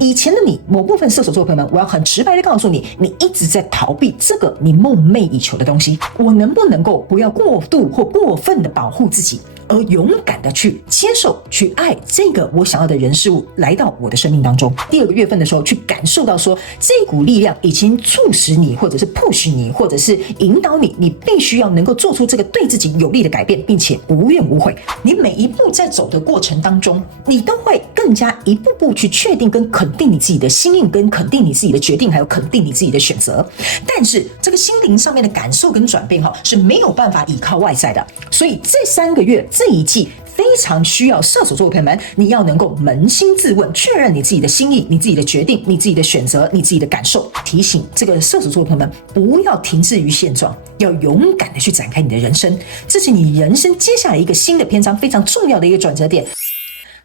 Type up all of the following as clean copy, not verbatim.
以前的你，某部分射手座朋友们，我要很直白的告诉你，你一直在逃避这个你梦寐以求的东西。我能不能够不要过度或过分的保护自己，而勇敢的去接受、去爱这个我想要的人事物来到我的生命当中？第二个月份的时候，去感受到说，这股力量已经促使你，或者是 push 你，或者是引导你，你必须要能够做出这个对自己有利的改变，并且无怨无悔。你每一步在走的过程当中，你都会更加一步步去确定跟肯定你自己的心意，跟肯定你自己的决定，还有肯定你自己的选择。但是这个心灵上面的感受跟转变是没有办法依靠外在的，所以这3个月这一季非常需要射手座的朋友们，你要能够扪心自问，确认你自己的心意、你自己的决定、你自己的选择、你自己的感受。提醒这个射手座的朋友们，不要停滞于现状，要勇敢的去展开你的人生，这是你人生接下来一个新的篇章，非常重要的一个转折点。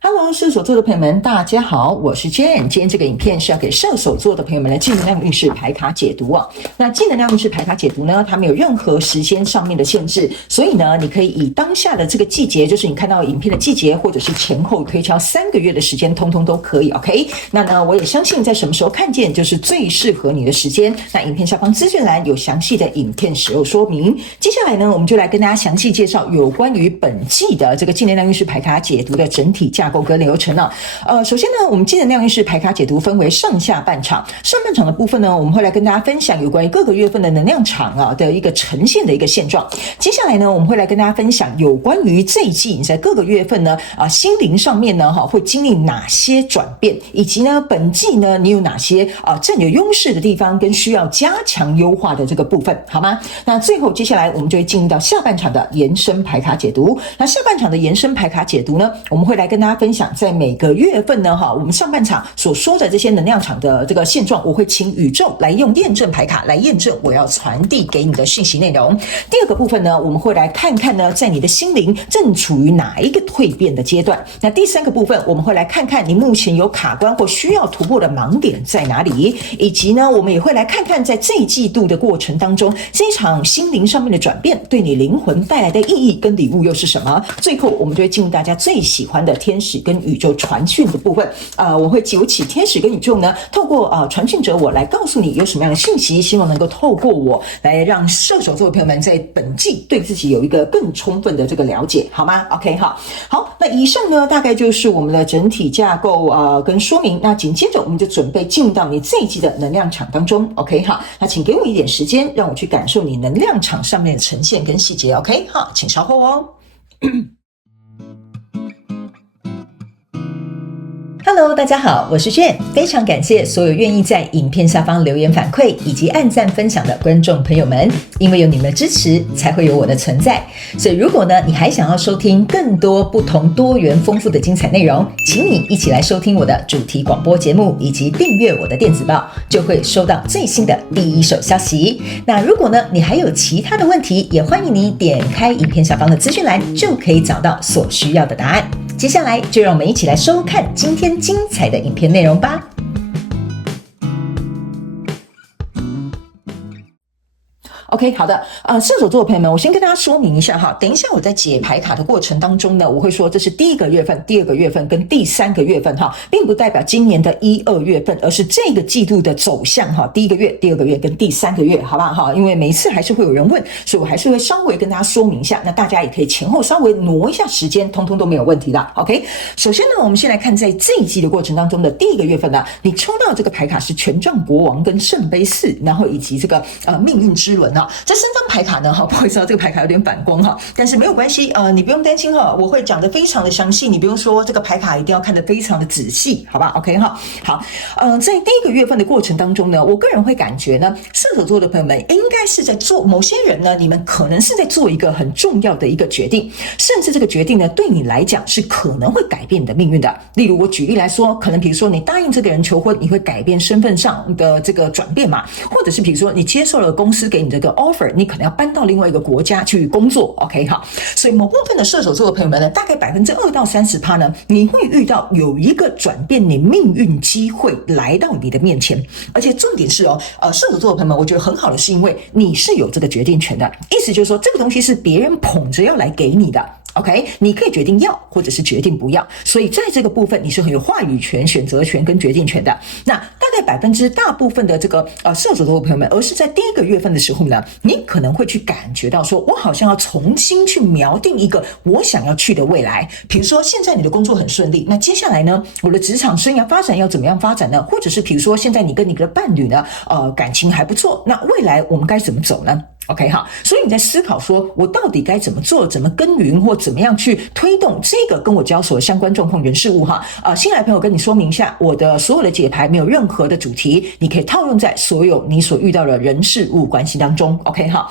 Hello， 射手座的朋友们，大家好，我是 Jane。今天这个影片是要给射手座的朋友们的正能量运势牌卡解读啊。那正能量运势牌卡解读呢，它没有任何时间上面的限制，所以呢，你可以以当下的这个季节，就是你看到影片的季节，或者是前后推敲3个月的时间，通通都可以。OK， 那呢，我也相信在什么时候看见就是最适合你的时间。那影片下方资讯栏有详细的影片使用说明。接下来呢，我们就来跟大家详细介绍有关于本季的这个正能量运势牌卡解读的整体架构跟流程啊。首先呢，我们正能量运势牌卡解读分为上下半场。上半场的部分呢，我们会来跟大家分享有关于各个月份的能量场啊的一个呈现的一个现状。接下来呢，我们会来跟大家分享有关于这一季你在各个月份呢心灵上面呢会经历哪些转变，以及呢本季呢你有哪些占有优势的地方跟需要加强优化的这个部分，好吗？那最后接下来我们就会进入到下半场的延伸牌卡解读。那下半场的延伸牌卡解读呢，我们会来跟大家分享在每个月份呢我们上半场所说的这些能量场的这个现状，我会请宇宙来用验证牌卡来验证我要传递给你的讯息内容。第二个部分呢，我们会来看看呢在你的心灵正处于哪一个蜕变的阶段。那第三个部分，我们会来看看你目前有卡关或需要突破的盲点在哪里，以及呢我们也会来看看在这一季度的过程当中，这一场心灵上面的转变对你灵魂带来的意义跟礼物又是什么。最后我们就会进入大家最喜欢的天使跟宇宙传讯的部分。我会有请天使跟宇宙呢透过传讯者我来告诉你有什么样的讯息，希望能够透过我来让射手座的朋友们在本季对自己有一个更充分的这个了解，好吗？ OK， 好，那以上呢大概就是我们的整体架构跟说明。那紧接着我们就准备进入到你这一季的能量场当中。 OK， 好，那请给我一点时间，让我去感受你能量场上面的呈现跟细节。 OK， 好，请稍后哦。Hello， 大家好，我是 Jane， 非常感谢所有愿意在影片下方留言反馈以及按赞分享的观众朋友们，因为有你们的支持，才会有我的存在。所以如果呢，你还想要收听更多不同多元丰富的精彩内容，请你一起来收听我的主题广播节目，以及订阅我的电子报，就会收到最新的第一手消息。那如果呢，你还有其他的问题，也欢迎你点开影片下方的资讯栏，就可以找到所需要的答案。接下来就让我们一起来收看今天精彩的影片内容吧。OK， 好的，射手座的朋友们，我先跟大家说明一下哈。等一下我在解牌卡的过程当中呢，我会说这是第一个月份、第二个月份跟第3个月份哈，并不代表今年的1、2月份，而是这个季度的走向哈。第一个月、第二个月跟第3个月，好不好哈？因为每一次还是会有人问，所以我还是会稍微跟大家说明一下。那大家也可以前后稍微挪一下时间，通通都没有问题的。OK， 首先呢，我们先来看在这一季的过程当中的第一个月份呢，你抽到这个牌卡是权杖国王跟圣杯4，然后以及这个命运之轮啊。这3张牌卡呢，不好意思，这个牌卡有点反光哈，但是没有关系，你不用担心哈，我会讲得非常的详细，你不用说这个牌卡一定要看得非常的仔细，好吧 ？OK 哈，好，在第一个月份的过程当中呢，我个人会感觉呢，射手座的朋友们应该是在做某些人呢，你们可能是在做一个很重要的一个决定，甚至这个决定呢，对你来讲是可能会改变你的命运的。例如，我举例来说，可能比如说你答应这个人求婚，你会改变身份上的这个转变嘛，或者是比如说你接受了公司给你这个 offer， 你可能要搬到另外一个国家去工作 ，OK 哈。所以某部分的射手座的朋友们呢，大概2%到30%呢，你会遇到有一个转变你命运机会来到你的面前，而且重点是射手座的朋友们，我觉得很好的是因为你是有这个决定权的，意思就是说这个东西是别人捧着要来给你的。OK， 你可以决定要，或者是决定不要，所以在这个部分你是很有话语权、选择权跟决定权的。那大概大部分的这个射手座的朋友们，而是在第一个月份的时候呢，你可能会去感觉到说，我好像要重新去锚定一个我想要去的未来。比如说现在你的工作很顺利，那接下来呢，我的职场生涯发展要怎么样发展呢？或者是比如说现在你跟你的伴侣呢，感情还不错，那未来我们该怎么走呢？OK 哈，所以你在思考说我到底该怎么做，怎么耕耘，或怎么样去推动这个跟我交手的相关状况人事物哈。新来的朋友跟你说明一下，我的所有的解牌没有任何的主题，你可以套用在所有你所遇到的人事物关系当中。OK 哈。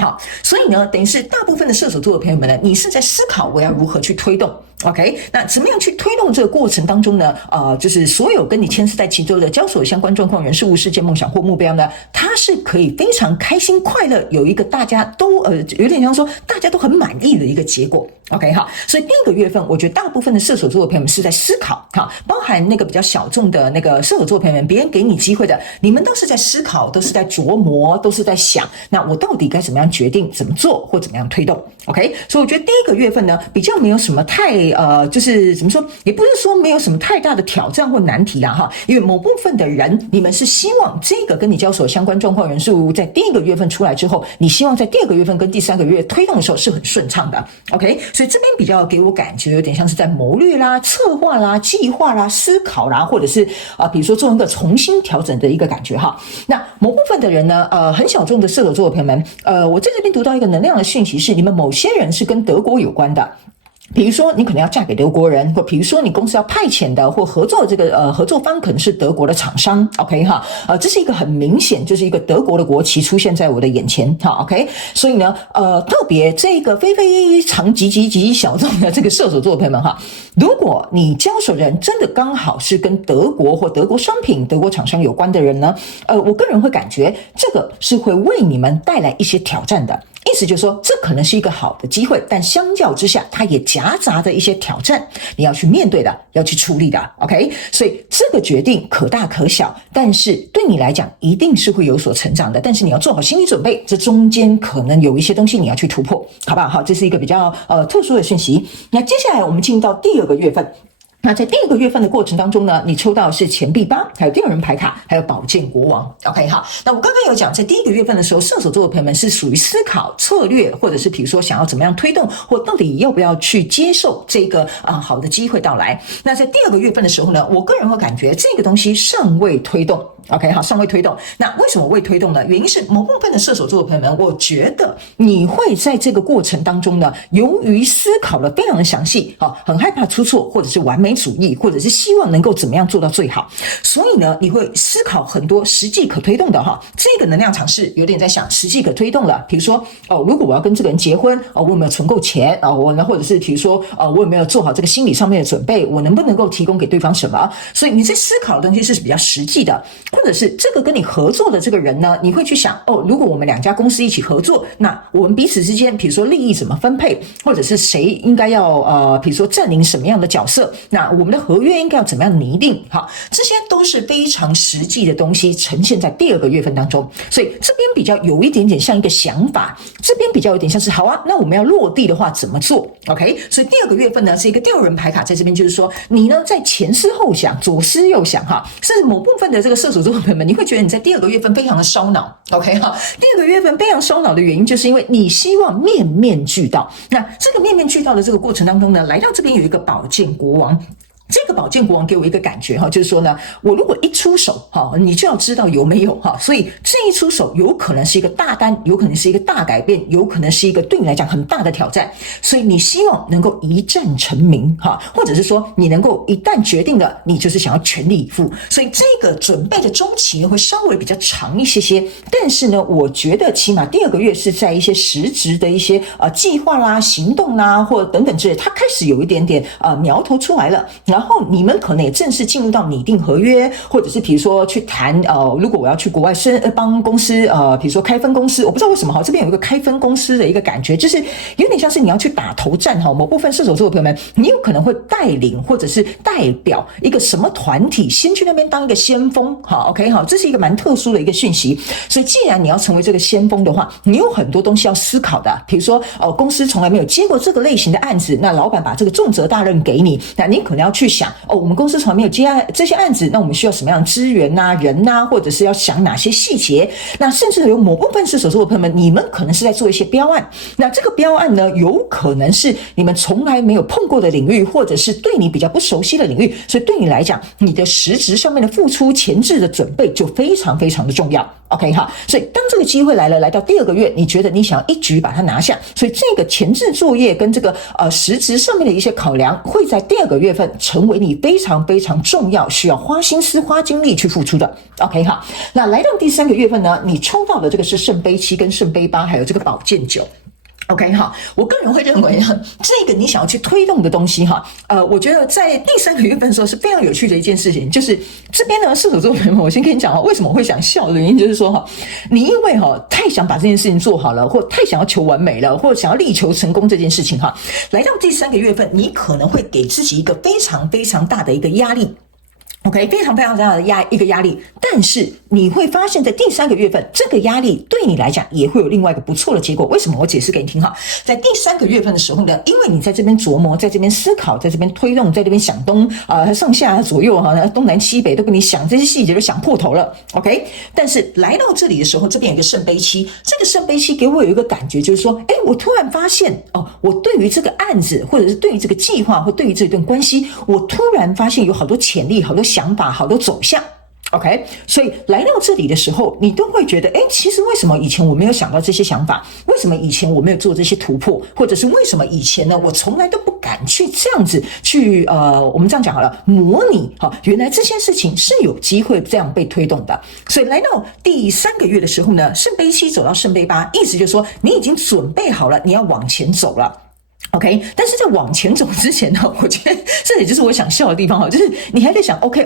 好，所以呢，等于是大部分的射手座的朋友们呢，你是在思考我要如何去推动。OK， 那怎么样去推动这个过程当中呢？就是所有跟你牵涉在其中的交手相关状况、人事物、事件、梦想或目标呢，它是可以非常开心、快乐，有一个大家都有点像说大家都很满意的一个结果。OK 哈，所以第一个月份，我觉得大部分的射手座的朋友们是在思考，哈，包含那个比较小众的那个射手座朋友们，别人给你机会的，你们都是在思考，都是在琢磨，都是在想，那我到底该怎么样决定、怎么做或怎么样推动 ？OK， 所以我觉得第一个月份呢，比较没有什么太就是怎么说，也不是说没有什么太大的挑战或难题啦哈，因为某部分的人，你们是希望这个跟你交手相关状况人事物在第一个月份出来之后，你希望在第二个月份跟第三个月推动的时候是很顺畅的 ，OK， 所以这边比较给我感觉有点像是在谋略啦、策划啦、计划啦、思考啦，或者是比如说做一个重新调整的一个感觉哈。那某部分的人呢，很小众的射手座的朋友们，我在这边读到一个能量的讯息是，你们某些人是跟德国有关的。比如说你可能要嫁给德国人，或比如说你公司要派遣的或合作的这个合作方可能是德国的厂商 ，OK 哈，这是一个很明显就是一个德国的国旗出现在我的眼前哈 ，OK， 所以呢特别这个非常极小众的这个射手座的朋友们哈，如果你交手人真的刚好是跟德国或德国商品、德国厂商有关的人呢，我个人会感觉这个是会为你们带来一些挑战的。意思就是说，这可能是一个好的机会，但相较之下，它也夹杂着一些挑战，你要去面对的，要去处理的 ，OK？ 所以这个决定可大可小，但是对你来讲一定是会有所成长的。但是你要做好心理准备，这中间可能有一些东西你要去突破，好不好？好，这是一个比较特殊的讯息。那接下来我们进到第二个月份。那在第二个月份的过程当中呢，你抽到的是钱币8，还有第二人牌卡，还有宝剑国王。OK 好，那我刚刚有讲，在第一个月份的时候，射手座的朋友们是属于思考策略，或者是比如说想要怎么样推动，或到底要不要去接受这个好的机会到来。那在第二个月份的时候呢，我个人会感觉这个东西尚未推动。OK 好，尚未推动。那为什么未推动呢？原因是某部分的射手座的朋友们，我觉得你会在这个过程当中呢，由于思考的非常的详细，很害怕出错，或者是完美主义，或者是希望能够怎么样做到最好，所以呢，你会思考很多实际可推动的哈。这个能量场是有点在想实际可推动了，比如说如果我要跟这个人结婚，我有没有存够钱我呢，或者是比如说我有没有做好这个心理上面的准备，我能不能够提供给对方什么？所以你在思考的东西是比较实际的。或者是这个跟你合作的这个人呢，你会去想如果我们两家公司一起合作，那我们彼此之间比如说利益怎么分配，或者是谁应该要比如说占领什么样的角色，那我们的合约应该要怎么样拟定，好，这些都是非常实际的东西呈现在第二个月份当中。所以这边比较有一点点像一个想法，这边比较有点像是好啊，那我们要落地的话怎么做 OK？ 所以第二个月份呢是一个第二人牌卡，在这边就是说你呢在前思后想，左思右想哈，甚至某部分的这个射手座的朋友们，你会觉得你在第二个月份非常的烧脑 OK 哈。第二个月份非常烧脑的原因就是因为你希望面面俱到，那这个面面俱到的这个过程当中呢，来到这边有一个宝剑国王。这个宝剑国王给我一个感觉哈，就是说呢，我如果一出手哈，你就要知道有没有哈，所以这一出手有可能是一个大单，有可能是一个大改变，有可能是一个对你来讲很大的挑战，所以你希望能够一战成名哈，或者是说你能够一旦决定了，你就是想要全力以赴，所以这个准备的周期呢会稍微比较长一些，但是呢，我觉得起码第二个月是在一些实质的一些计划啦、行动啦，或等等之类，它开始有一点点苗头出来了。然然后你们可能也正式进入到拟定合约，或者是比如说去谈如果我要去国外帮公司比如说开分公司，我不知道为什么这边有一个开分公司的一个感觉，就是有点像是你要去打头战某部分射手座的朋友们，你有可能会带领或者是代表一个什么团体先去那边当一个先锋，OK 这是一个蛮特殊的一个讯息。所以既然你要成为这个先锋的话，你有很多东西要思考的，比如说公司从来没有接过这个类型的案子，那老板把这个重责大任给你，那你可能要去想我们公司从来没有接这些案子，那我们需要什么样的资源人或者是要想哪些细节。那甚至有某部分射手座的朋友们，你们可能是在做一些标案，那这个标案呢，有可能是你们从来没有碰过的领域，或者是对你比较不熟悉的领域，所以对你来讲，你的实质上面的付出前置的准备就非常非常的重要。OK 所以当这个机会来了，来到第2个月，你觉得你想要一举把它拿下，所以这个前置作业跟这个实质上面的一些考量，会在第2个月份成为你非常非常重要，需要花心思花精力去付出的。OK 那来到第3个月份呢，你抽到的这个是圣杯7跟圣杯8，还有这个宝剑9。OK 我个人会认为这个你想要去推动的东西我觉得在第3个月份的时候是非常有趣的一件事情，就是这边呢射手座朋友们，我先跟你讲为什么我会想笑的原因，就是说你因为太想把这件事情做好了，或太想要求完美了，或想要力求成功这件事情来到第3个月份，你可能会给自己一个非常非常大的一个压力。OK， 非常非常大的一个压力，但是你会发现在第3个月份，这个压力对你来讲也会有另外一个不错的结果。为什么？我解释给你听在第3个月份的时候呢，因为你在这边琢磨，在这边思考，在这边推动，在这边想东上下左右东南西北都跟你想这些细节都想破头了。OK， 但是来到这里的时候，这边有一个圣杯7，这个圣杯7给我有一个感觉，就是说我突然发现我对于这个案子，或者是对于这个计划，或对于这段关系，我突然发现有好多潜力，好多想法，好多走向。OK， 所以来到这里的时候，你都会觉得其实为什么以前我没有想到这些想法，为什么以前我没有做这些突破，或者是为什么以前呢我从来都不敢去这样子去我们这样讲好了，模拟原来这些事情是有机会这样被推动的。所以来到第3个月的时候呢，圣杯7走到圣杯8，意思就是说你已经准备好了，你要往前走了。OK， 但是在往前走之前呢，我觉得这也就是我想笑的地方就是你还在想 OK，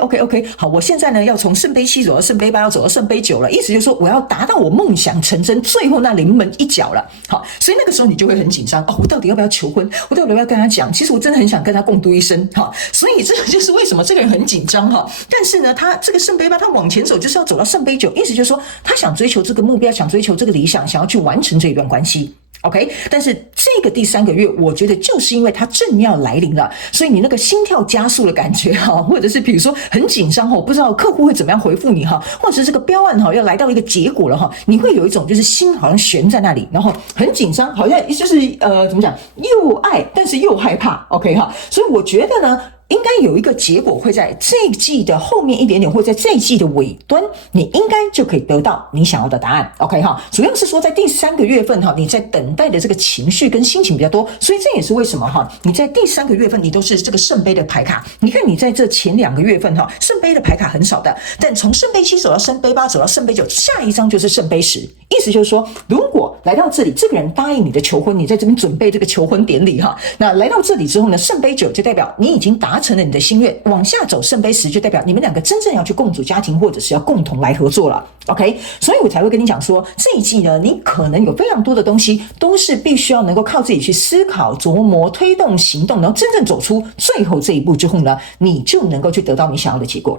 好，我现在呢要从圣杯7走到圣杯8，要走到圣杯9了，意思就是说我要达到我梦想成真最后那临门一脚了。好，所以那个时候你就会很紧张我到底要不要求婚？我到底要不要跟他讲？其实我真的很想跟他共度一生所以这就是为什么这个人很紧张但是呢，他这个圣杯8他往前走就是要走到圣杯9，意思就是说他想追求这个目标，想追求这个理想，想要去完成这一段关系。OK， 但是这个第3个月，我觉得就是因为它正要来临了，所以你那个心跳加速的感觉或者是比如说很紧张我不知道客户会怎么样回复你或者是这个标案要来到一个结果了你会有一种就是心好像悬在那里，然后很紧张，好像就是怎么讲，又爱但是又害怕。OK 所以我觉得呢，应该有一个结果会在这一季的后面一点点，或者在这一季的尾端，你应该就可以得到你想要的答案。OK 主要是说在第3个月份你在等待的这个情绪跟心情比较多，所以这也是为什么你在第3个月份你都是这个圣杯的牌卡。你看你在这前2个月份圣杯的牌卡很少的，但从圣杯7走到圣杯8，走到圣杯9，下一张就是圣杯10。意思就是说，如果来到这里，这个人答应你的求婚，你在这边准备这个求婚典礼那来到这里之后呢，圣杯9就代表你已经达成了你的心愿，往下走圣杯10就代表你们两个真正要去共组家庭，或者是要共同来合作了。OK， 所以我才会跟你讲说，这一季呢，你可能有非常多的东西都是必须要能够靠自己去思考、琢磨、推动、行动，然后真正走出最后这一步之后呢，你就能够去得到你想要的结果。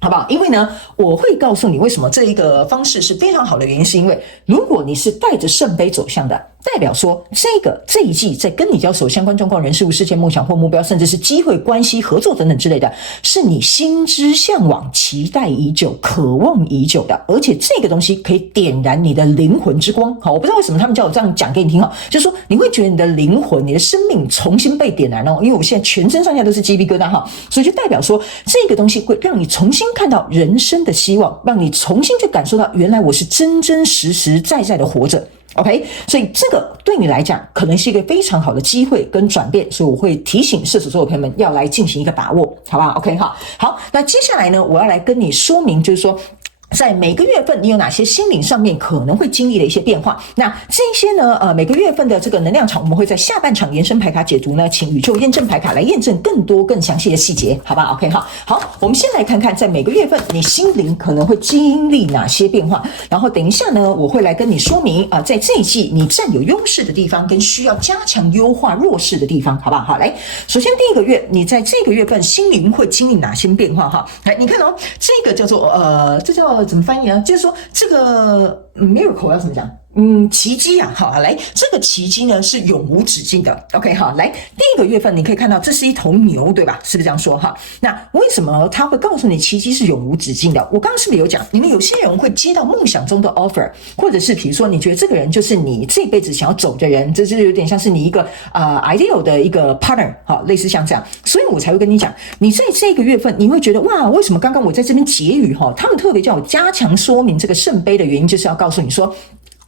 好不好？因为呢，我会告诉你为什么这一个方式是非常好的原因，是因为如果你是带着圣杯走向的，代表说这一季在跟你交手相关状况、人事物、事件、梦想或目标，甚至是机会、关系、合作等等之类的，是你心之向往、期待已久、渴望已久的，而且这个东西可以点燃你的灵魂之光。好，我不知道为什么他们叫我这样讲给你听就是说你会觉得你的灵魂、你的生命重新被点燃因为我现在全身上下都是鸡皮疙瘩所以就代表说这个东西会让你重新看到人生的希望，让你重新去感受到原来我是真真实实在在的活着。OK， 所以这个对你来讲可能是一个非常好的机会跟转变，所以我会提醒射手座的朋友们要来进行一个把握，好不好 ？OK 好，那接下来呢，我要来跟你说明，就是说在每个月份你有哪些心灵上面可能会经历的一些变化。那这些呢每个月份的这个能量场，我们会在下半场延伸牌卡解读呢，请宇宙验证牌卡来验证更多更详细的细节，好吧 OK 好，我们先来看看在每个月份你心灵可能会经历哪些变化，然后等一下呢我会来跟你说明在这一季你占有优势的地方跟需要加强优化弱势的地方，好不好？好，来，首先第一个月你在这个月份心灵会经历哪些变化哈？来，你看这个叫做这叫怎么翻译呢？就是说这个miracle 要怎么讲？奇迹啊，好，来，这个奇迹呢是永无止境的。OK， 好，来，第一个月份你可以看到这是一头牛，对吧？是不是这样说哈？那为什么他会告诉你奇迹是永无止境的？我刚刚是不是有讲，你们有些人会接到梦想中的 offer， 或者是比如说你觉得这个人就是你这辈子想要走的人，这就有点像是你一个ideal 的一个 partner， 好，类似像这样，所以我才会跟你讲，你在这个月份你会觉得哇，为什么刚刚我在这边结语哈，他们特别叫我加强说明这个圣杯的原因，就是要告诉你说，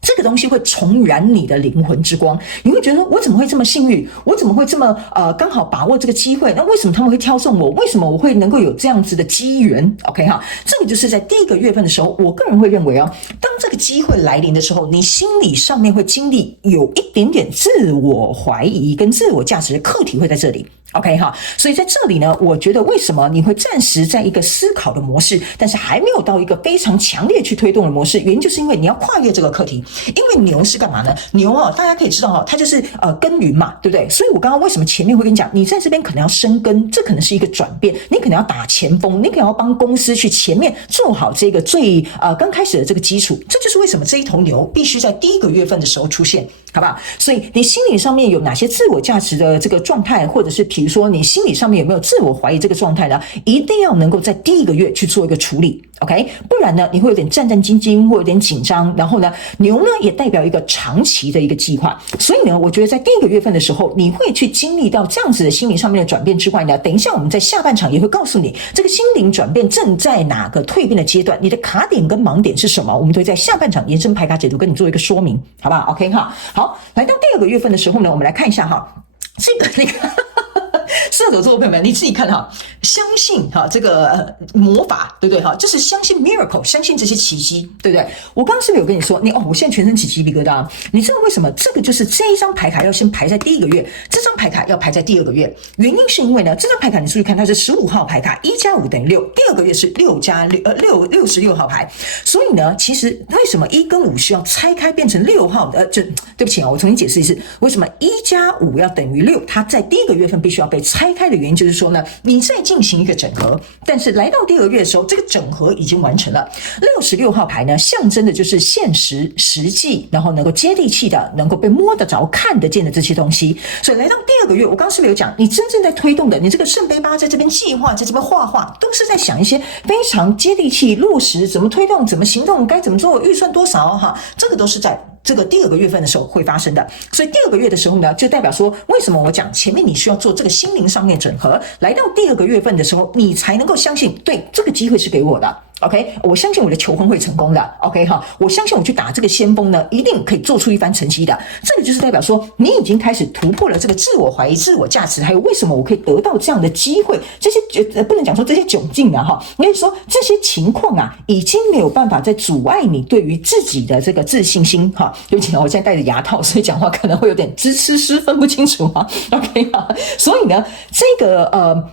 这个东西会重燃你的灵魂之光，你会觉得我怎么会这么幸运，我怎么会这么刚好把握这个机会，那为什么他们会挑中我，为什么我会能够有这样子的机缘 OK 哈，这个就是在第一个月份的时候，我个人会认为当这个机会来临的时候，你心理上面会经历有一点点自我怀疑跟自我价值的课题会在这里OK 哈，所以在这里呢，我觉得为什么你会暂时在一个思考的模式，但是还没有到一个非常强烈去推动的模式，原因就是因为你要跨越这个课题。因为牛是干嘛呢？牛大家可以知道它就是耕耘嘛，对不对？所以我刚刚为什么前面会跟你讲，你在这边可能要深耕，这可能是一个转变，你可能要打前锋，你可能要帮公司去前面做好这个最刚开始的这个基础，这就是为什么这一头牛必须在第一个月份的时候出现，好不好？所以你心理上面有哪些自我价值的这个状态，或者是比如说你心理上面有没有自我怀疑这个状态呢？一定要能够在第一个月去做一个处理 OK， 不然呢你会有点战战兢兢或有点紧张，然后呢牛呢也代表一个长期的一个计划，所以呢我觉得在第一个月份的时候你会去经历到这样子的心灵上面的转变之外呢，等一下我们在下半场也会告诉你这个心灵转变正在哪个蜕变的阶段，你的卡点跟盲点是什么，我们都会在下半场延伸牌卡解读跟你做一个说明，好不好 OK 哈，好，来到第二个月份的时候呢，我们来看一下这个那个射手座的朋友们，你自己看相信这个魔法，对不对就是相信 miracle， 相信这些奇迹，对不对？我刚刚是不是有跟你说，我现在全身起鸡皮疙瘩，你知道为什么？这个就是这一张牌卡要先排在第一个月，这张牌卡要排在第二个月，原因是因为呢，这张牌卡你注意看，它是15号牌卡，1加5等于6，第二个月是66号牌，所以呢，其实为什么1跟5需要拆开变成6号的？对不起我重新解释一次，为什么1加5要等于6？它在第一个月份必须要被拆开的原因就是说呢，你在进行一个整合，但是来到第二个月的时候，这个整合已经完成了。66号牌呢，象征的就是现实、实际，然后能够接地气的，能够被摸得着、看得见的这些东西。所以来到第二个月，我刚刚是不是有讲，你真正在推动的，你这个圣杯8在这边计划，在这边画画，都是在想一些非常接地气、落实，怎么推动、怎么行动、该怎么做、预算多少这个都是在这个第二个月份的时候会发生的。所以第二个月的时候呢，就代表说，为什么我讲前面你需要做这个心灵上面整合，来到第二个月份的时候，你才能够相信，对，这个机会是给我的。OK， 我相信我的求婚会成功的。OK 我相信我去打这个先锋呢，一定可以做出一番成绩的。这个就是代表说，你已经开始突破了这个自我怀疑、自我价值，还有为什么我可以得到这样的机会，这些不能讲说这些窘境应该说这些情况已经没有办法再阻碍你对于自己的这个自信心对不起我现在戴着牙套，所以讲话可能会有点支吃诗分不清楚OK 所以呢，这个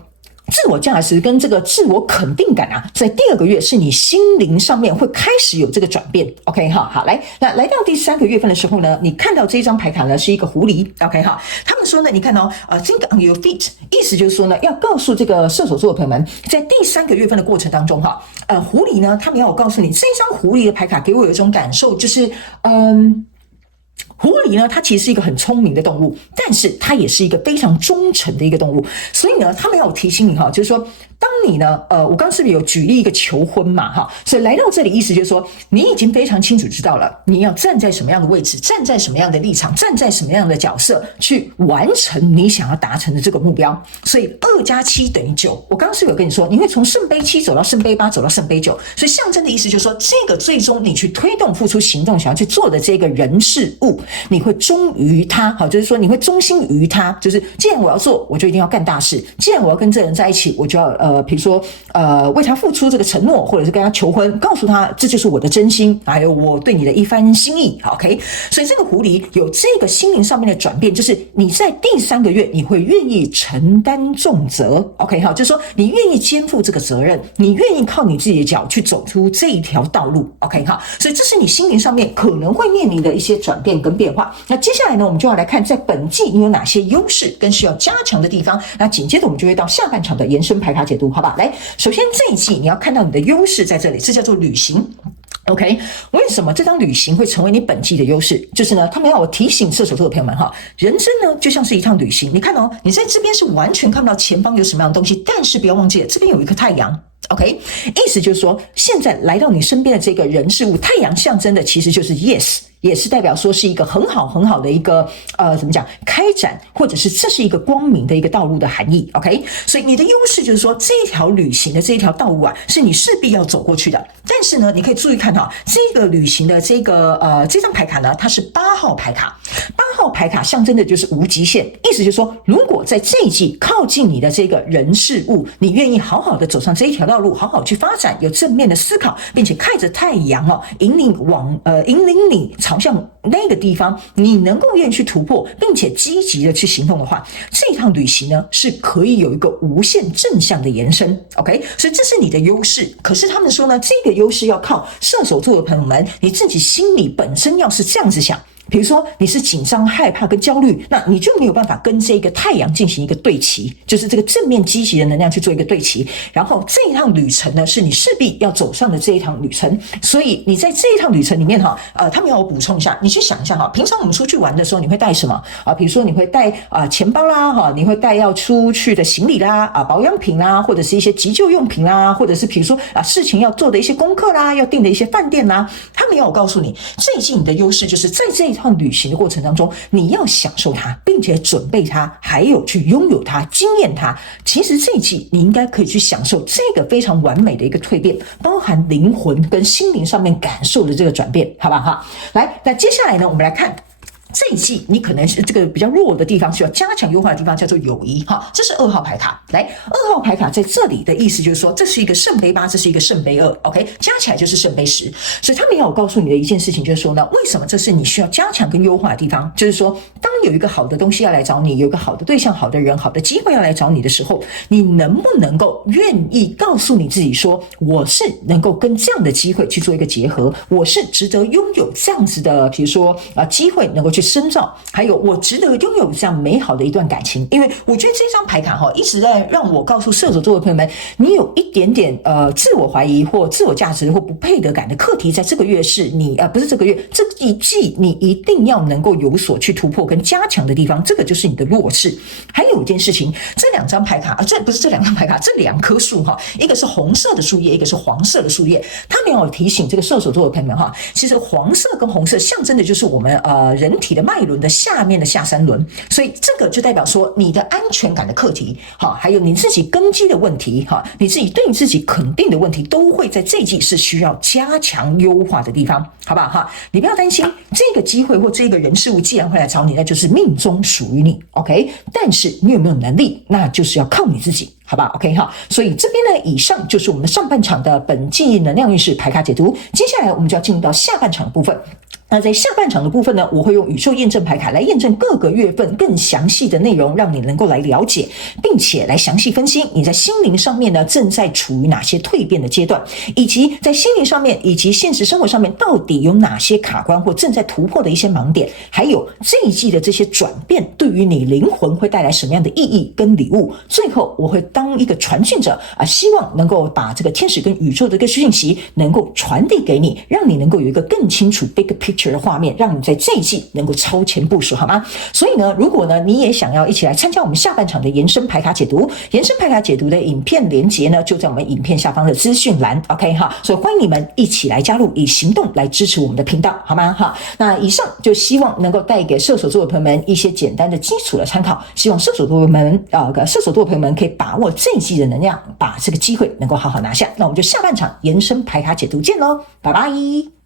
自我价值跟这个自我肯定感在第二个月是你心灵上面会开始有这个转变 OK 好，来到第3个月份的时候呢，你看到这张牌卡呢是一个狐狸 OK 他们说呢，你看think on your feet， 意思就是说呢，要告诉这个射手座的朋友们，在第3个月份的过程当中狐狸呢，他们要我告诉你，这张狐狸的牌卡给我有一种感受，就是狐狸呢，它其实是一个很聪明的动物，但是它也是一个非常忠诚的一个动物，所以呢，他们要提醒你就是说，当你呢，我刚是不是有举例一个求婚嘛所以来到这里意思就是说，你已经非常清楚知道了，你要站在什么样的位置，站在什么样的立场，站在什么样的角色，去完成你想要达成的这个目标。所以2加7等于9，我刚是不是有跟你说，你会从圣杯7走到圣杯8，走到圣杯9，所以象征的意思就是说，这个最终你去推动、付出行动，想要去做的这个人事物，你会忠于他就是说你会忠心于他，就是既然我要做，我就一定要干大事；既然我要跟这人在一起，我就要比如说为他付出这个承诺，或者是跟他求婚，告诉他这就是我的真心，还有我对你的一番心意。OK， 所以这个狐狸有这个心灵上面的转变，就是你在第3个月你会愿意承担重责。OK， 好，就是说你愿意肩负这个责任，你愿意靠你自己的脚去走出这一条道路。OK， 好，所以这是你心灵上面可能会面临的一些转变跟变化。那接下来呢，我们就要来看在本季你有哪些优势跟需要加强的地方。那紧接着我们就会到下半场的延伸牌卡解读，好吧？来，首先这一季你要看到你的优势在这里，这叫做旅行。OK， 为什么这张旅行会成为你本季的优势？就是呢，他们要我提醒射手座的朋友们哈，人生呢就像是一趟旅行。你看哦，你在这边是完全看不到前方有什么样的东西，但是不要忘记了，这边有一颗太阳。OK， 意思就是说，现在来到你身边的这个人事物，太阳象征的其实就是 yes。也是代表说是一个很好的一个怎么讲开展，或者是这是一个光明的一个道路的含义。OK， 所以你的优势就是说这一条旅行的这一条道路啊，是你势必要走过去的。但是呢，你可以注意看哈，这个旅行的这张牌卡呢，它是8号牌卡。8号牌卡象征的就是无极限，意思就是说，如果在这一季靠近你的这个人事物，你愿意好好的走上这一条道路，好好去发展，有正面的思考，并且看着太阳引领你朝向那个地方，你能够愿意去突破，并且积极的去行动的话，这一趟旅行呢是可以有一个无限正向的延伸。OK， 所以这是你的优势。可是他们说呢，这个优势要靠射手座的朋友们，你自己心里本身要是这样子想。比如说你是紧张、害怕跟焦虑，那你就没有办法跟这个太阳进行一个对齐，就是这个正面积极的能量去做一个对齐。然后这一趟旅程呢，是你势必要走上的这一趟旅程。所以你在这一趟旅程里面他们要我补充一下，你去想一下平常我们出去玩的时候，你会带什么比如说你会带钱包啦你会带要出去的行李啦保养品啦，或者是一些急救用品啦，或者是比如说事情要做的一些功课啦，要订的一些饭店啦。他们要我告诉你，这一季你的优势就是在这一趟旅行的过程当中，你要享受它，并且准备它，还有去拥有它，经验它。其实这一季你应该可以去享受这个非常完美的一个蜕变，包含灵魂跟心灵上面感受的这个转变，好不好？来，那接下来呢，我们来看这一季你可能是这个比较弱的地方，需要加强优化的地方叫做友谊这是2号牌卡。来，2号牌卡在这里的意思就是说，这是一个圣杯8，这是一个圣杯2 OK， 加起来就是圣杯10。所以他们要我告诉你的一件事情就是说呢，为什么这是你需要加强跟优化的地方，就是说当有一个好的东西要来找你，有一个好的对象、好的人、好的机会要来找你的时候，你能不能够愿意告诉你自己说，我是能够跟这样的机会去做一个结合，我是值得拥有这样子的比如说机会能够去深造，还有我值得拥有这样美好的一段感情。因为我觉得这张牌卡一直在让我告诉射手座的朋友们，你有一点点自我怀疑或自我价值或不配得感的课题，在这个月是你不是这个月，这一季你一定要能够有所去突破跟加强的地方，这个就是你的弱势。还有一件事情，这2张牌卡这不是这2张牌卡，这2棵树一个是红色的树叶，一个是黄色的树叶。他们要提醒这个射手座的朋友们其实黄色跟红色象征的就是我们人体的脉轮的下面的下3轮，所以这个就代表说你的安全感的课题还有你自己根基的问题你自己对你自己肯定的问题，都会在这一季是需要加强优化的地方，好不好你不要担心这个机会或这个人事物既然会来找你，那就是命中属于你 OK， 但是你有没有能力，那就是要靠你自己，好吧 OK 所以这边呢，以上就是我们的上半场的本季能量运势牌卡解读。接下来我们就要进入到下半场的部分。那在下半场的部分呢，我会用宇宙验证牌卡来验证各个月份更详细的内容，让你能够来了解，并且来详细分析你在心灵上面呢正在处于哪些蜕变的阶段，以及在心灵上面以及现实生活上面到底有哪些卡关或正在突破的一些盲点，还有这一季的这些转变对于你灵魂会带来什么样的意义跟礼物。最后我会当一个传讯者希望能够把这个天使跟宇宙的一个讯息能够传递给你，让你能够有一个更清楚 big picture的画面，让你在这一季能够超前部署，好吗？所以呢，如果呢你也想要一起来参加我们下半场的延伸牌卡解读，延伸牌卡解读的影片连结呢就在我们影片下方的资讯栏 OK 所以欢迎你们一起来加入，以行动来支持我们的频道，好吗那以上就希望能够带给射手座的朋友们一些简单的基础的参考，希望射手座的朋友们可以把握这一季的能量，把这个机会能够好好拿下。那我们就下半场延伸牌卡解读见咯，拜拜。